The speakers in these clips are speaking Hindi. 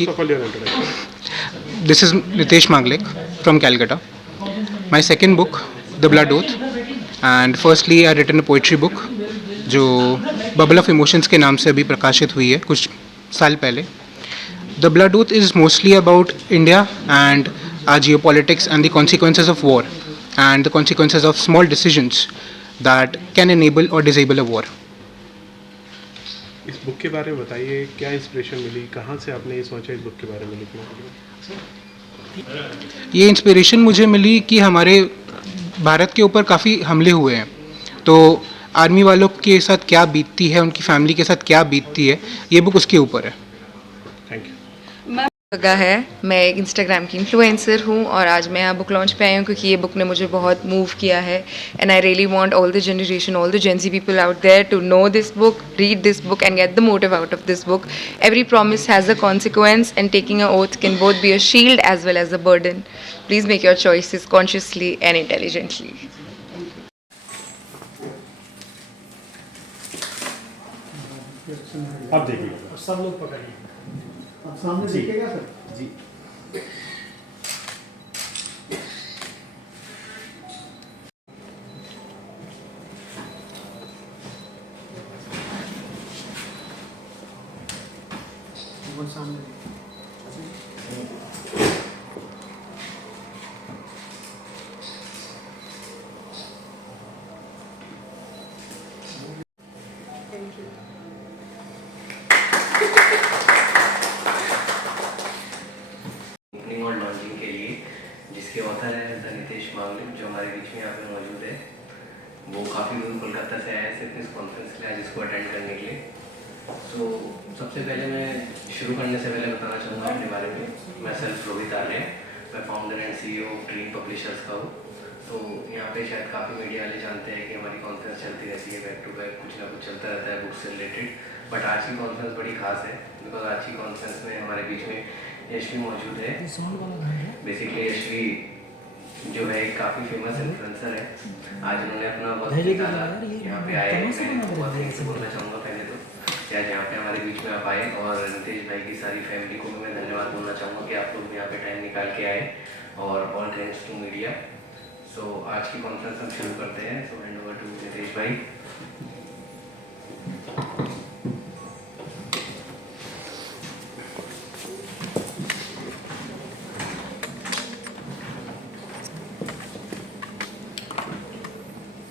First of all, your introduction. This is Nitesh Manglek from Calcutta. My second book, The Blood Oath, and firstly I written a poetry book जो बबल ऑफ इमोशंस के नाम से अभी प्रकाशित हुई है कुछ साल पहले. The blood oath is mostly about India and our geopolitics and the consequences of war and the consequences of small decisions that can enable or disable a war. इस बुक के बारे में बताइए, क्या इंस्पिरेशन मिली, कहाँ से आपने ये सोचा इस बुक के बारे में लिखने के लिए? ये इंस्पिरेशन मुझे मिली कि हमारे भारत के ऊपर काफ़ी हमले हुए हैं, तो आर्मी वालों के साथ क्या बीतती है, उनकी फैमिली के साथ क्या बीतती है, ये बुक उसके ऊपर है. Thank you. जगह है, मैं एक इंस्टाग्राम की इन्फ्लुएंसर हूँ और आज मैं यहाँ बुक लॉन्च पे आई हूँ क्योंकि ये बुक ने मुझे बहुत मूव किया है and I really want all the generation, all the Gen Z people out there to know this book, read this book and get the motive out of this book. Every promise has a consequence and taking a oath can both be a shield as well as a burden. Please make your choices consciously and intelligently. आप देखिए, सब लोग पकड़िए. आप सामने देखिएगा सर. जी. वो सामने. ओपनिंग और लॉन्चिंग के लिए जिसके ऑथर है द नितेश मांगलिक, जो हमारे बीच में यहाँ पे मौजूद है. वो काफ़ी दूर कोलकाता से आया है सिर्फ इस कॉन्फ्रेंस के लिए, आज इसको अटेंड करने के लिए. सो सबसे पहले मैं शुरू करने से पहले बताना चाहूँगा अपने बारे में. मैं सेल्फ रोहित आर्य, मैं founder and CEO dream publishers का हूँ. तो यहाँ पे शायद काफ़ी मीडिया वाले जानते हैं कि हमारी कॉन्फ्रेंस चलती रहती है, बैक टू बैक कुछ ना कुछ चलता रहता है बुक से रिलेटेड. बट आज की कॉन्फ्रेंस बड़ी खास है बिकॉज आज की कॉन्फ्रेंस में हमारे बीच में यशवी मौजूद है. बेसिकली यशवी जो है एक काफ़ी फेमस इन्फ्लुएंसर है. आज उन्होंने अपना वक्त निकाला, यहाँ पे आए. मैं बहुत थैंक्स बोलना चाहूँगा पहले तो कि आज यहाँ पे हमारे बीच में आप आए, और नितेश भाई की सारी फैमिली को भी मैं धन्यवाद बोलना चाहूँगा कि आप लोग यहाँ पे टाइम निकाल के आए. और all thanks to media. So आज की कॉन्फ्रेंस हम शुरू करते हैं. So hand over to Nitesh भाई.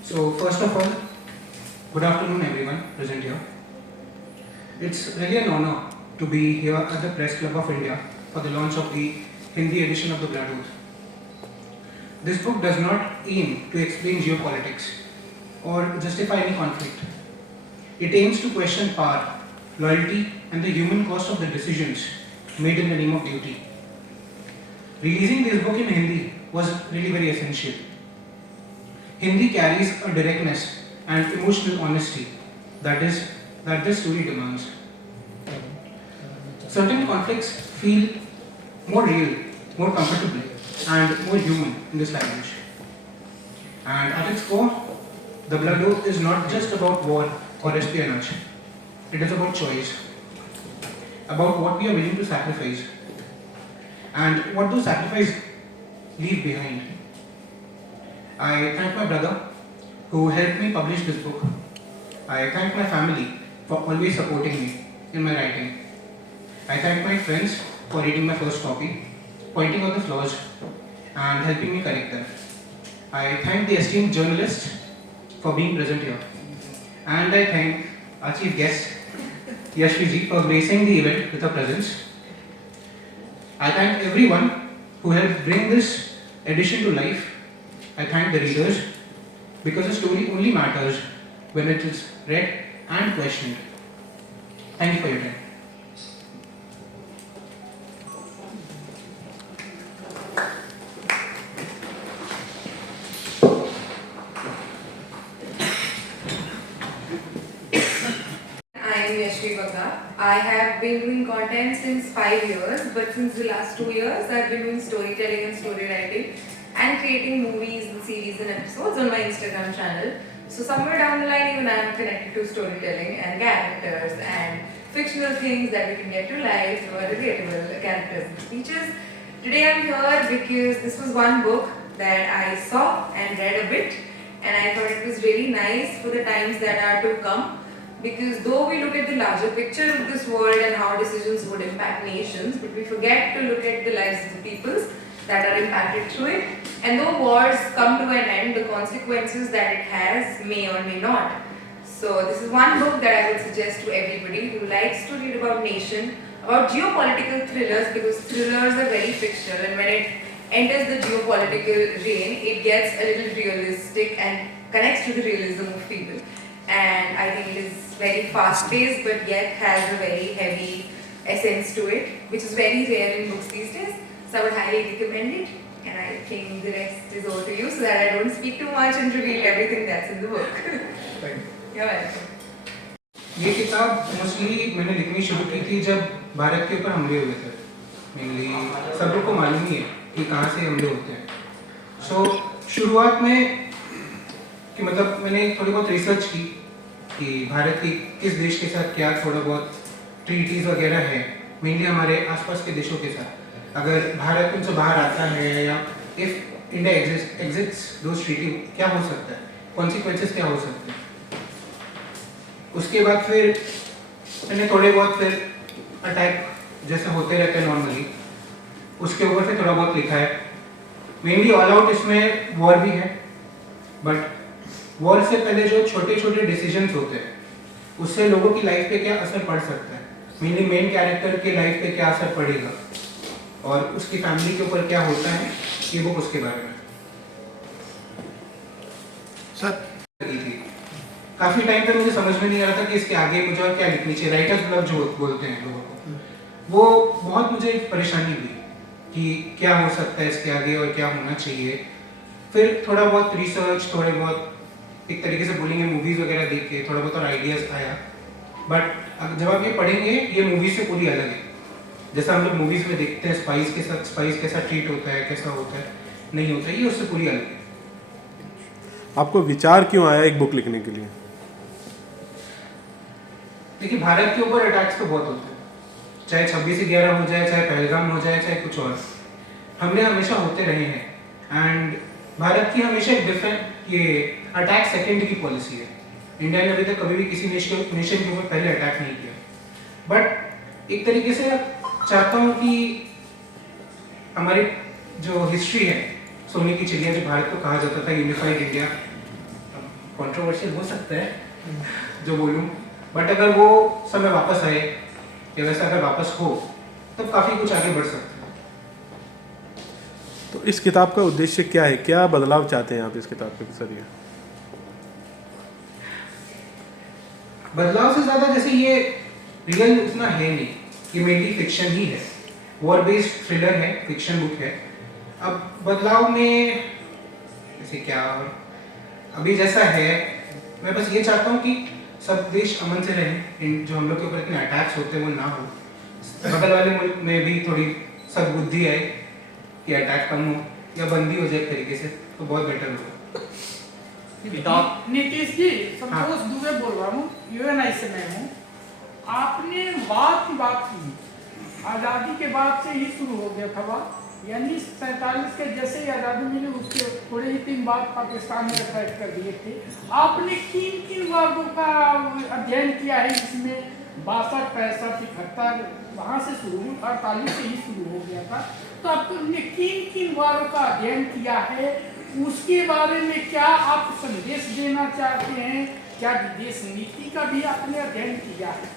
So first of all, good afternoon everyone present here. It's really an honor to be here at the Press Club of India for the launch of the Hindi edition of The Blood Oath. This book does not aim to explain geopolitics or justify any conflict. It aims to question power, loyalty and the human cost of the decisions made in the name of duty. Releasing this book in Hindi was really very essential. Hindi carries a directness and emotional honesty that this story demands. Certain conflicts feel more real, more comfortable, and more human in this language. And at its core, The Blood Oath is not just about war or espionage. It is about choice, about what we are willing to sacrifice, and what those sacrifices leave behind. I thank my brother who helped me publish this book. I thank my family for always supporting me in my writing. I thank my friends for reading my first copy, pointing out the flaws and helping me correct them. I thank the esteemed journalists for being present here. And I thank our chief guest, Yashvi ji, for gracing the event with her presence. I thank everyone who helped bring this edition to life. I thank the readers because the story only matters when it is read and questioned. Thank you for your time. I am Yashvi Bagga. I have been doing content since 5 years, but since the last 2 years, I have been doing storytelling and story writing and creating movies and series and episodes on my Instagram channel. So somewhere down the line, even I am connected to storytelling and characters and fictional things that we can get to life or relatable characters and speeches. Today I'm here because this was one book that I saw and read a bit, and I thought it was really nice for the times that are to come, because though we look at the larger picture of this world and how decisions would impact nations, but we forget to look at the lives of the peoples that are impacted through it. And though wars come to an end, the consequences that it has may or may not. So this is one book that I would suggest to everybody who likes to read about nation, about geopolitical thrillers, because thrillers are very fictional, and when it enters the geopolitical reign, it gets a little realistic and connects to the realism of people. And I think it is very fast-paced, but yet has a very heavy essence to it, which is very rare in books these days. So I would highly recommend it. And I think the rest is over to you, so that I don't speak too much and reveal everything that's in the book. You're welcome. ये किताब मोस्टली मैंने लिखनी शुरू की थी जब भारत के ऊपर हमले हुए थे। मेनली सब लोग को मालूम ही है कि कहाँ से हमले होते हैं। सो शुरुआत में कि मतलब मैंने थोड़ी बहुत रिसर्च की कि भारत की किस देश के साथ क्या थोड़ा बहुत ट्रीटीज वगैरह है, मेनली हमारे आसपास के देशों के साथ। अगर भारत उनसे बाहर आता है या if India exits those treaty, क्या हो सकता है, कॉन्सिक्वेंसेस क्या हो सकते हैं। उसके बाद फिर मैंने थोड़े बहुत फिर अटैक जैसे होते रहते हैं नॉर्मली, उसके ऊपर फिर थोड़ा बहुत लिखा है। मेनली ऑल आउट इसमें वॉर भी है, बट वॉर से पहले जो छोटे छोटे डिसीजंस होते हैं उससे लोगों की लाइफ पे क्या असर पड़ सकता है, मेनली मेन कैरेक्टर के लाइफ पे क्या असर पड़ेगा और उसकी फैमिली के ऊपर क्या होता है, ये बुक उसके बारे में सर लगी थी। काफ़ी टाइम तक मुझे समझ में नहीं आ रहा था कि इसके आगे मुझे और क्या लिखनी चाहिए। राइटर्स ब्लॉक जो बोलते हैं लोगों को, वो बहुत मुझे परेशानी हुई कि क्या हो सकता है इसके आगे और क्या होना चाहिए। फिर थोड़ा बहुत रिसर्च, थोड़े बहुत एक तरीके से बोलेंगे मूवीज़ वगैरह देख के थोड़ा बहुत और आइडियाज़ आया। बट जब आप ये पढ़ेंगे, ये मूवीज़ से पूरी अलग है। जैसा हम लोग मूवीज़ में देखते हैं स्पाइस के साथ, स्पाइस कैसा ट्रीट होता है, कैसा होता है, नहीं होता है, ये उससे पूरी अलग है। आपको विचार क्यों आया एक बुक लिखने के लिए? देखिए, भारत के ऊपर अटैक्स तो बहुत होते हैं, चाहे 26/11 हो जाए, चाहे पहलगाम हो जाए, चाहे कुछ और, हमने हमेशा होते रहे हैं। एंड भारत की हमेशा एक डिफरेंट ये अटैक सेकेंडरी पॉलिसी है। इंडिया ने अभी तक कभी भी किसी नेशन के ऊपर पहले अटैक नहीं किया। बट एक तरीके से चाहता हूँ कि हमारी जो हिस्ट्री है, सोने की चिड़िया जो भारत को कहा जाता था, यूनिफाइड इंडिया, कंट्रोवर्शियल हो सकता है जो बोलूँ, बट अगर वो समय वापस आए या वैसा अगर वापस हो तब काफ़ी कुछ आगे बढ़ सकता है। तो इस किताब का उद्देश्य क्या है, क्या बदलाव चाहते हैं आप इस किताब के जरिए? बदलाव से ज़्यादा जैसे ये रियल उतना है नहीं, ये मेनली फिक्शन ही है, वॉर बेस्ड थ्रिलर है, फिक्शन बुक है। अब बदलाव में जैसे क्या, अभी जैसा है, मैं बस ये चाहता हूँ कि सब देश अमन से रहें, जो हम लोग के ऊपर इतने अटैक्स होते हैं वो ना हो, बगल वाले मुल्क में भी थोड़ी सद्बुद्धि आए कि अटैक कम हो या बंदी हो जाए एक तरीके से, तो बहुत बेटर होगा। नीतीश जी, हाँ। संतोष दुबे बोल रहा हूँ, यूएनआई से मैं हूँ। आपने बात की बात की, आज़ादी के बाद से ही शुरू हो गया था बात, यानी 47 के जैसे ही आज़ादी मिली उसके थोड़े ही दिन बाद पाकिस्तान ने अटैक कर दिए थे। आपने किन किन वर्गों का अध्ययन किया है इसमें? 62, 65, 71 वहाँ से शुरू, 48 से ही शुरू हो गया था, तो आपने किन किन वर्गों का अध्ययन किया है? उसके बारे में क्या आप संदेश देना चाहते हैं? क्या विदेश नीति का भी आपने अध्ययन किया है?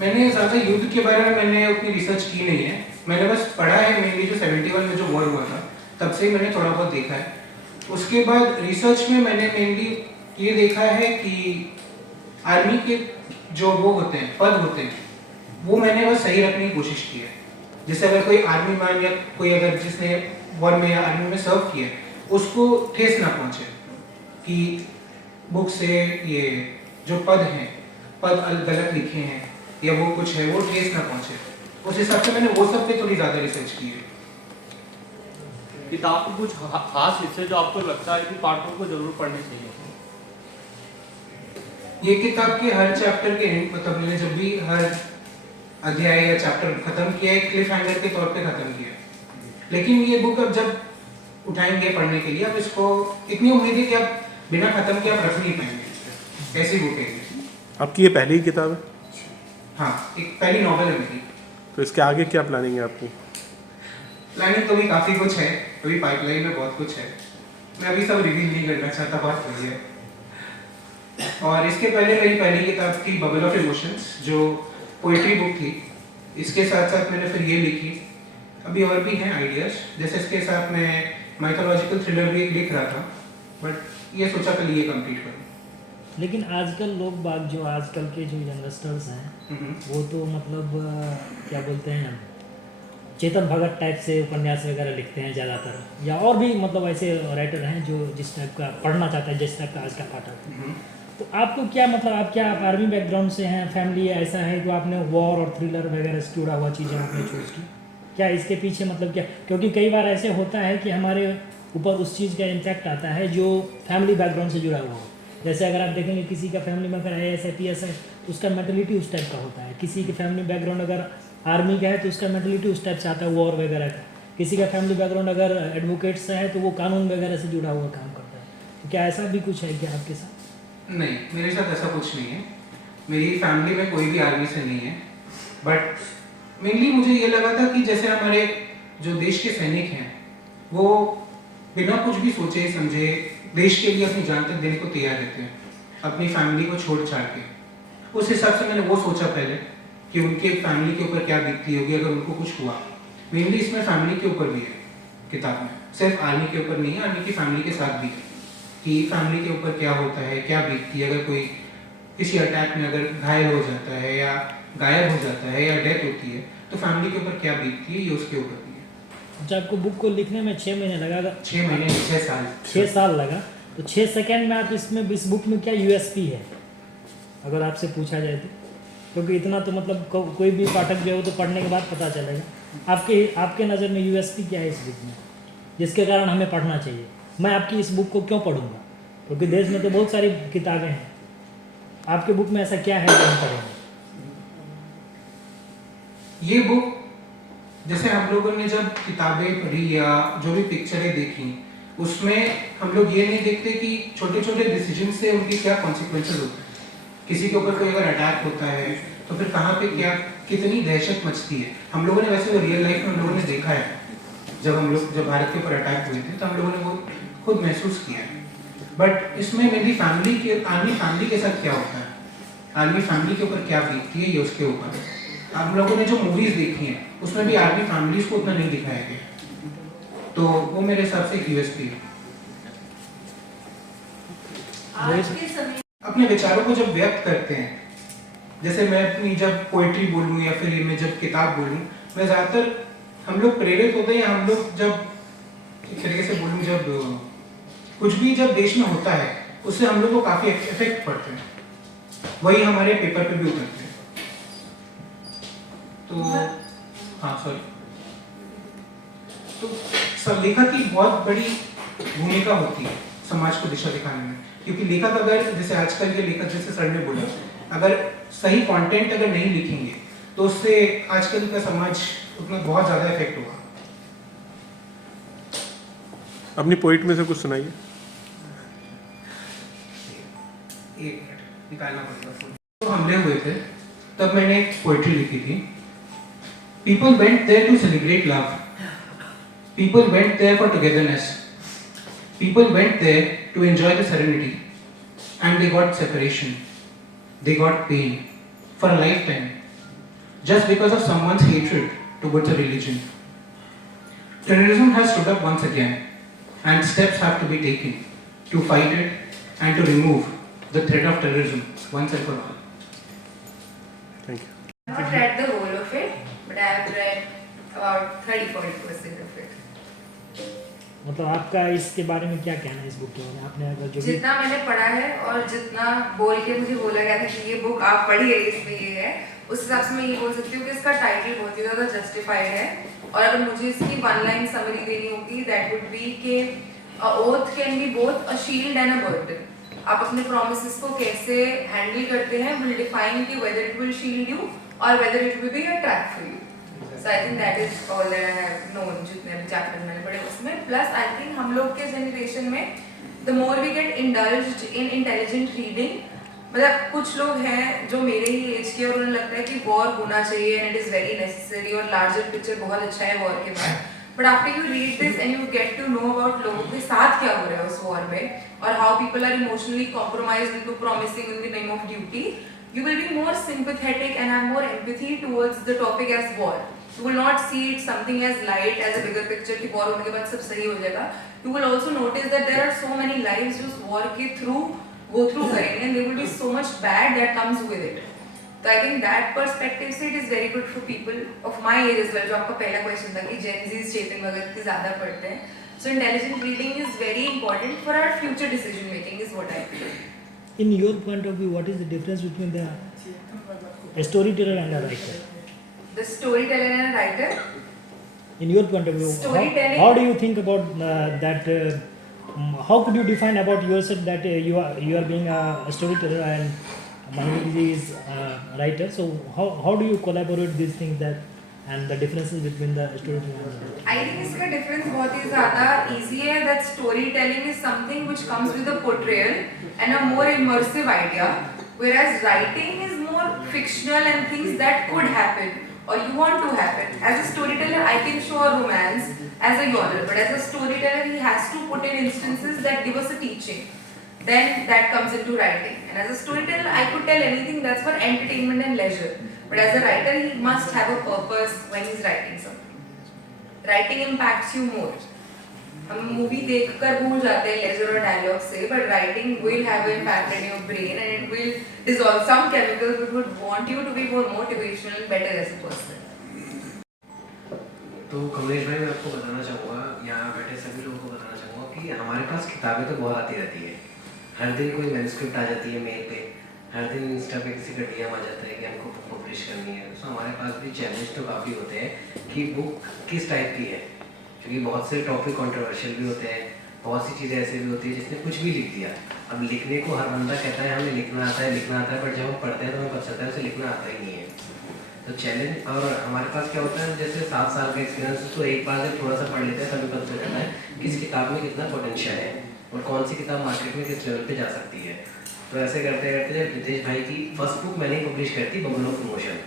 मैंने ज़्यादा युद्ध के बारे में मैंने उतनी रिसर्च की नहीं है, मैंने बस पढ़ा है मेनली जो 71 में जो वॉर हुआ था तब से ही मैंने थोड़ा बहुत देखा है। उसके बाद रिसर्च में मैंने मेनली ये देखा है कि आर्मी के जो वो होते हैं, पद होते हैं, वो मैंने बस सही रखने की कोशिश की है। जैसे अगर कोई आर्मी मैन या कोई अगर जिसने वॉर में या आर्मी में सर्व किया है, उसको ठेस ना पहुँचे कि बुक से ये जो पद हैं, पद गलत लिखे हैं या वो कुछ है, वो ठेस ना पहुँचे। उस हिसाब से मैंने वो सब पे थोड़ी ज़्यादा रिसर्च की है। किताब के कुछ खास हिस्से जो आपको लगता है कि पाठकों को जरूर पढ़ने चाहिए? ये किताब के हर चैप्टर के end, मतलब मैंने जब भी हर अध्याय या चैप्टर खत्म किया है क्लिफ हैंगर के तौर पे खत्म किया है। लेकिन ये बुक अब जब उठाएंगे पढ़ने के लिए, अब इसको इतनी उम्मीद है कि अब बिना खत्म किए आप रख नहीं पाएंगे, ऐसी बुक है ये। आपकी ये पहली किताब है? हाँ, एक पहली नॉवल है मेरी। तो इसके आगे क्या प्लानिंग है आपकी? प्लानिंग तो भी काफ़ी कुछ है, अभी पाइपलाइन में बहुत कुछ है, मैं अभी सब रिवील नहीं करना चाहता, बहुत वही है। और इसके पहले मेरी पहली किताब थी बबल ऑफ इमोशंस, जो पोइट्री बुक थी। इसके साथ साथ मैंने फिर ये लिखी, अभी और भी हैं आइडियाज़, जैसे इसके साथ मैं माइथोलॉजिकल थ्रिलर भी लिख रहा था, बट ये सोचा पहले ये कंप्लीट करूँ। लेकिन आजकल लोग बाग जो आजकल के जो यंगस्टर्स हैं वो तो मतलब क्या बोलते हैं, चेतन भगत टाइप से उपन्यास वगैरह लिखते हैं ज़्यादातर, या और भी मतलब ऐसे राइटर हैं जो जिस टाइप का पढ़ना चाहता है, जिस टाइप का आज का पाठक है। तो आपको क्या मतलब, आप आर्मी बैकग्राउंड से हैं, फैमिली ऐसा है कि आपने वॉर और थ्रिलर वगैरह से जुड़ा हुआ चीज़ें आपने चूज़ की, क्या इसके पीछे मतलब क्या? क्योंकि कई बार ऐसे होता है कि हमारे ऊपर उस चीज़ का इम्पैक्ट आता है जो फैमिली बैकग्राउंड से जुड़ा हुआ हो। जैसे अगर आप देखेंगे किसी का फैमिली में अगर IAS IPS है तो उसका मेंटलिटी उस टाइप का होता है, किसी की फैमिली बैकग्राउंड अगर आर्मी का है तो उसका मेंटलिटी उस टाइप से आता है, वॉर वगैरह का। किसी का फैमिली बैकग्राउंड अगर एडवोकेट से है तो वो कानून वगैरह से जुड़ा हुआ काम करता है। तो क्या ऐसा भी कुछ है क्या आपके साथ? नहीं, मेरे साथ ऐसा कुछ नहीं है, मेरी फैमिली में कोई भी आर्मी से नहीं है। बट मेनली मुझे ये लगा था कि जैसे हमारे जो देश के सैनिक हैं वो बिना कुछ भी सोचे समझे देश के लिए अपनी जान तक देने को तैयार रहते हैं, अपनी फैमिली को छोड़ छाड़ के। उस हिसाब से मैंने वो सोचा पहले कि उनके फैमिली के ऊपर क्या बीतती होगी अगर उनको कुछ हुआ। मेनली इसमें फैमिली के ऊपर भी है किताब में, सिर्फ आर्मी के ऊपर नहीं है, आर्मी की फैमिली के साथ भी है कि फैमिली के ऊपर क्या होता है, क्या बीतती है अगर कोई किसी अटैक में अगर घायल हो जाता है या गायब हो जाता है या डेथ होती है तो फैमिली के ऊपर क्या बीतती है, ये उसके ऊपर भी है। जब आपको बुक को लिखने में 6 महीने लगा? 6 महीने 6 साल 6 साल लगा, तो 6 सेकेंड में आप इसमें इस बुक में क्या USP है अगर आपसे पूछा जाए तो? क्योंकि इतना तो मतलब कोई भी पाठक जो है वो तो पढ़ने के बाद पता चलेगा। आपके नज़र में USP क्या है इस बुक में जिसके कारण हमें पढ़ना चाहिए? मैं आपकी इस बुक को क्यों पढ़ूंगा? क्योंकि देश में तो बहुत सारी किताबें हैं, आपके बुक में ऐसा क्या है जो हम पढ़ेंगे? ये बुक जैसे हम लोगों ने जब किताबें पढ़ी या जो भी पिक्चरें देखी उसमें हम लोग ये नहीं देखते कि छोटे छोटे डिसीजन से उनके क्या कॉन्सिक्वेंसेस होते हैं। किसी के ऊपर कोई अगर अटैक होता है तो फिर कहाँ पे क्या कितनी दहशत मचती है। हम लोगों ने वैसे वो रियल लाइफ में हम लोगों ने देखा है, जब भारत के ऊपर अटैक हुए थे तो हम लोगों ने वो खुद महसूस किया है। बट इसमें मेरी आर्मी फैमिली के साथ क्या होता है, आर्मी फैमिली के ऊपर क्या बीतती है, ये उसके ऊपर है। हम लोगों ने जो मूवीज देखी हैं उसमें भी आर्मी फैमिलीज को उतना नहीं दिखाया गया, तो वो मेरे हिसाब से एक USP है। अपने विचारों को जब व्यक्त करते हैं, जैसे मैं अपनी जब पोइट्री बोलूँ या फिर मैं जब किताब बोलूँ, मैं ज़्यादातर हम लोग प्रेरित होते हैं, हम लोग जब एक तरीके से बोलूँ जब कुछ भी जब देश में होता है उससे हम लोग को काफ़ी इफेक्ट पड़ते हैं, वही हमारे पेपर पे भी उतरते हैं। तो हाँ सॉरी, तो सब लेखक की बहुत बड़ी भूमिका होती है समाज को दिशा दिखाने में, क्योंकि लेखक अगर जैसे आजकल के लेखक जैसे सर ने बोला, अगर सही कंटेंट अगर नहीं लिखेंगे तो उससे आजकल का समाज उतना बहुत ज़्यादा इफेक्ट होगा। अपनी पोइट में से कुछ सुनाइए। एक मिनट निकालना पड़ेगा। तो हमले हुए थे तब मैंने एक पोइट्री लिखी थी। People went there to celebrate love. People went there for togetherness. People went there to enjoy the serenity. And they got separation. They got pain for a lifetime. Just because of someone's hatred towards a religion. Terrorism has stood up once again. And steps have to be taken to fight it and to remove the threat of terrorism once and for all. Thank you. I have not read the whole of it, but I have read about 30-40% of it. मतलब आपका इसके बारे में क्या कहना है इस बुक के बारे में? आपने अगर जो भी जितना मैंने पढ़ा है और जितना बोल के मुझे बोला गया था कि ये बुक आप पढ़िए, इसमें ये है, उस हिसाब से मैं ये बोल सकती हूँ कि इसका टाइटल बहुत ही ज़्यादा जस्टिफाइड है। और अगर मुझे इसकी 1 लाइन समरी देनी होगी, दैट वुड बी कि a oath can be both a shield and a burden. आप अपने प्रोमिसेस को कैसे हैंडल करते हैं विल डिफाइन कि whether it will shield you और whether it will be a trap for you. So I think that is all that I have known जितने भी चैप्टर्स मैंने पढ़े उसमें। प्लस आई थिंक हम लोग के जनरेशन में the more we get indulged in intelligent reading, मतलब कुछ लोग हैं जो मेरे ही एज के और उन्हें लगता है कि वॉर होना चाहिए and it is very necessary और लार्जर पिक्चर बहुत अच्छा है वॉर के बाद। But after you read this and you get to know about लोगों के साथ क्या हो रहा है उस वॉर में और how people are emotionally compromised into promising in the name of duty, you will be more sympathetic and have more empathy towards the topic as war. You will not see it something as light as a bigger picture कि war होने के बाद सब सही हो जाएगा. You will also notice that there are so many lives जो war के through go through करेंगे and there will be so much bad that comes with it. So I think that perspective से it is very good for people of my age as well. जो आपका पहला question था कि Gen Z's चेतन भगत की ज़्यादा पढ़ते हैं. So intelligent reading is very important for our future decision making is what I feel. In your point of view, what is the difference between the storyteller and a writer? The storyteller and a writer. In your point of view, Storytelling. how do you think about that? How could you define about yourself that you are being a storyteller and Mahmood is a writer? So how do you collaborate these things that and the differences between the storyteller and the writer? I think इसका difference बहुत ही ज़्यादा easy है that storytelling is something which comes with a portrayal and a more immersive idea, whereas writing is more fictional and things that could happen or you want to happen. As a storyteller, I can show a romance as a genre, but as a storyteller, he has to put in instances that give us a teaching. Then that comes into writing. And as a storyteller, I could tell anything that's for entertainment and leisure. But as a writer, he must have a purpose when he's writing something. Writing impacts you more. हम मूवी देखकर भूल जाते हैं लेजर और डायलॉग से, but writing will have an impact in your brain and it will dissolve some chemicals which would want you to be more motivational and better as a person. तो कमलेश भाई, मैं आपको बताना चाहूँगा, यहाँ बैठे सभी लोगों को बताना चाहूँगा कि हमारे पास किताबें तो बहुत आती रहती है। हर दिन कोई मैन्युस्क्रिप्ट आ जाती है मेल पे, हर दिन इंस्टा पे किसी का डीएम आ जाता है कि हमको बुक पब्लिश करनी है। तो हमारे पास भी चैलेंज तो काफ़ी होते हैं कि बुक किस टाइप की है, क्योंकि बहुत से टॉपिक कंट्रोवर्शियल भी होते हैं, बहुत सी चीज़ें ऐसे भी होती है जिसने कुछ भी लिख दिया। अब लिखने को हर बंदा कहता है हमें लिखना आता है, बट जब हम पढ़ते हैं तो हमें पता चलता है उसे लिखना आता ही नहीं है। तो चैलेंज, और हमारे पास क्या होता है, जैसे 7 साल का एक्सपीरियंस, तो एक बार जब थोड़ा सा पढ़ लेते हैं तभी पता चल जाता है कि इस किताब में कितना पोटेंशियल है और कौन सी किताब मार्केट में किस लेवल पे जा सकती है। तो ऐसे करते करते जब रितेश भाई की फर्स्ट बुक मैंने पब्लिश करी थी, बबल ऑफ इमोशन,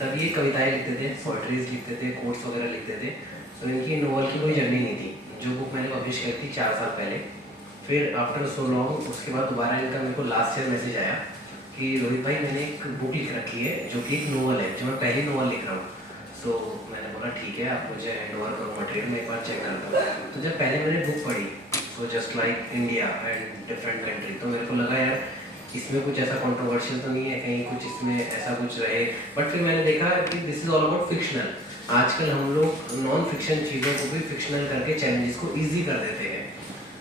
तब ये कविताएँ लिखते थे, पोएट्रीज लिखते थे, कोट्स वगैरह लिखते थे। तो इनकी नोवेल की कोई जर्नी नहीं थी। जो बुक मैंने पब्लिश करी थी 4 साल पहले, फिर आफ्टर सो लॉन्ग उसके बाद दोबारा इनका मेरे को लास्ट ईयर मैसेज आया कि रोहित भाई मैंने एक बुक लिख रखी है जो कि एक नोवेल है, जो मैं पहली नोवेल लिख रहा हूँ। सो मैंने बोला ठीक है, आप मुझे हैंड ओवर करो मटेरियल, मैं एक बार चेक करता हूँ। तो जब पहले मैंने बुक पढ़ी, so just like India and different country, तो मेरे को लगा यार इसमें कुछ ऐसा कंट्रोवर्शियल तो नहीं है, कहीं कुछ इसमें ऐसा कुछ रहे। बट फिर मैंने देखा कि this is all about fictional. आजकल हम लोग नॉन फिक्शन चीज़ों को भी फिक्शनल करके चैलेंजेस को ईजी कर देते हैं।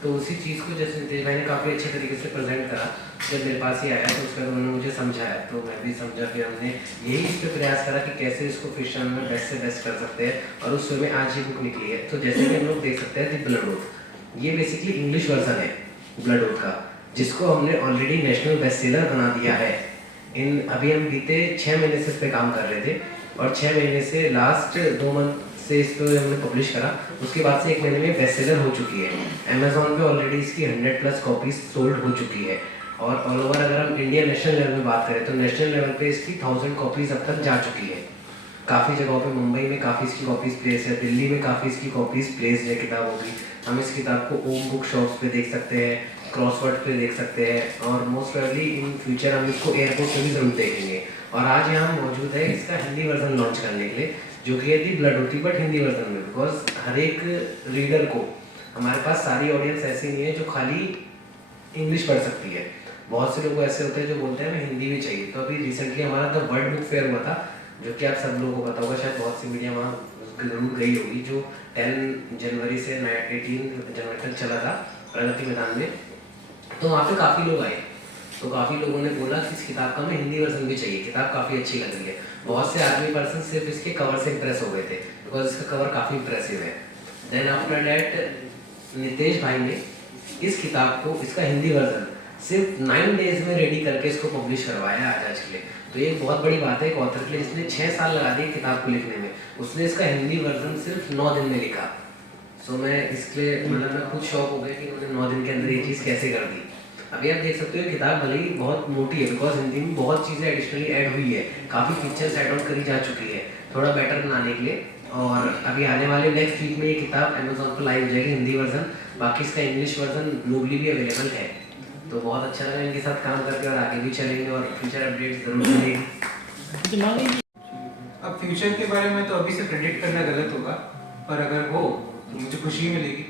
तो उसी चीज़ को जैसे नितेश भाई ने काफ़ी अच्छे तरीके से प्रेजेंट करा, जब मेरे पास ही आया तो उसके बाद उन्होंने मुझे समझाया, तो मैं भी समझा। फिर हमने यही इस पर प्रयास करा कि कैसे इसको फिक्शन में बेस्ट से बेस्ट कर सकते हैं, और उस समय आज ये बुक निकली है। तो जैसे कि हम लोग देख सकते हैं द ब्लड ओथ, ये बेसिकली इंग्लिश वर्जन है ब्लड ओथ का, जिसको हमने ऑलरेडी नेशनल बेस्ट सेलर बना दिया है। अभी हम बीते 6 महीने से इस पर काम कर रहे थे, और 6 महीने से लास्ट 2 मंथ से इसको हमने पब्लिश करा। उसके बाद से 1 महीने में बेस्ट सेलर हो चुकी है। अमेजोन पे ऑलरेडी इसकी 100+ कॉपीज सोल्ड हो चुकी है, और ऑल ओवर अगर हम इंडिया नेशनल लेवल में बात करें तो नेशनल लेवल पे इसकी 1000 कॉपीज अब तक जा चुकी है। काफ़ी जगहों पे, मुंबई में काफ़ी इसकी कॉपीज प्लेस है, दिल्ली में काफ़ी इसकी कॉपीज प्लेस है किताबों की। हम इस किताब को ओम बुक शॉप्स पे देख सकते हैं, क्रॉसवर्ड पे देख सकते हैं, और मोस्ट प्रोबेबली इन फ्यूचर हम इसको एयरपोर्ट पे भी जरूर देखेंगे। और आज यहाँ मौजूद है इसका हिंदी वर्जन लॉन्च करने के लिए, जो कि है the blood oath, but Hindi version में, बिकॉज हर एक रीडर को, हमारे पास सारी ऑडियंस ऐसी नहीं है जो खाली इंग्लिश पढ़ सकती है। बहुत से लोग ऐसे होते हैं जो बोलते हैं हमें हिंदी भी चाहिए। तो अभी रिसेंटली हमारा द वर्ल्ड बुक फेयर हुआ था, जो कि आप सब लोगों को पता होगा, शायद बहुत सी मीडिया वहाँ जरूर गई होगी, जो 10 जनवरी से 18 जनवरी तक चला था प्रगति मैदान में। तो वहाँ पे काफ़ी लोग आए, तो काफ़ी लोगों ने बोला कि इस किताब का हमें हिंदी वर्जन भी चाहिए, किताब काफ़ी अच्छी लग रही है। बहुत से आर्मी पर्सन सिर्फ इसके कवर से इंप्रेस हो गए थे, बिकॉज इसका कवर काफ़ी इंप्रेसिव है। देन आफ्टर डैट नितेश भाई ने इस किताब को, इसका हिंदी वर्जन सिर्फ 9 डेज में रेडी करके इसको पब्लिश करवाया आज के लिए। तो ये एक बहुत बड़ी बात है एक ऑथर के लिए जिसने 6 साल लगा दिए किताब को लिखने में, उसने इसका हिंदी वर्जन सिर्फ 9 दिन में लिखा। सो मैं इसके मतलब मैं खुद शॉक हो गया कि उन्होंने 9 दिन के अंदर ये चीज़ कैसे कर दी। अभी आप देख सकते हो किताब भले ही बहुत मोटी है, बिकॉज हिंदी में बहुत चीज़ें एडिशनली ऐड हुई है, काफ़ी फीचर्स ऐड ऑन करी जा चुकी है थोड़ा बेटर बनाने के लिए। और अभी आने वाले नेक्स्ट वीक में ये किताब अमेजोन पर लाइव हो जाएगी हिंदी वर्जन, बाकी इसका इंग्लिश वर्जन ग्लोबली भी अवेलेबल है। तो बहुत अच्छा लगा इनके साथ काम करके और आगे भी चलेंगे और फ्यूचर अपडेट्स जरूर मिलेगी। तो मान लीजिए अब फ्यूचर के बारे में तो अभी से प्रेडिक्ट करना गलत होगा, पर अगर हो तो मुझे खुशी मिलेगी।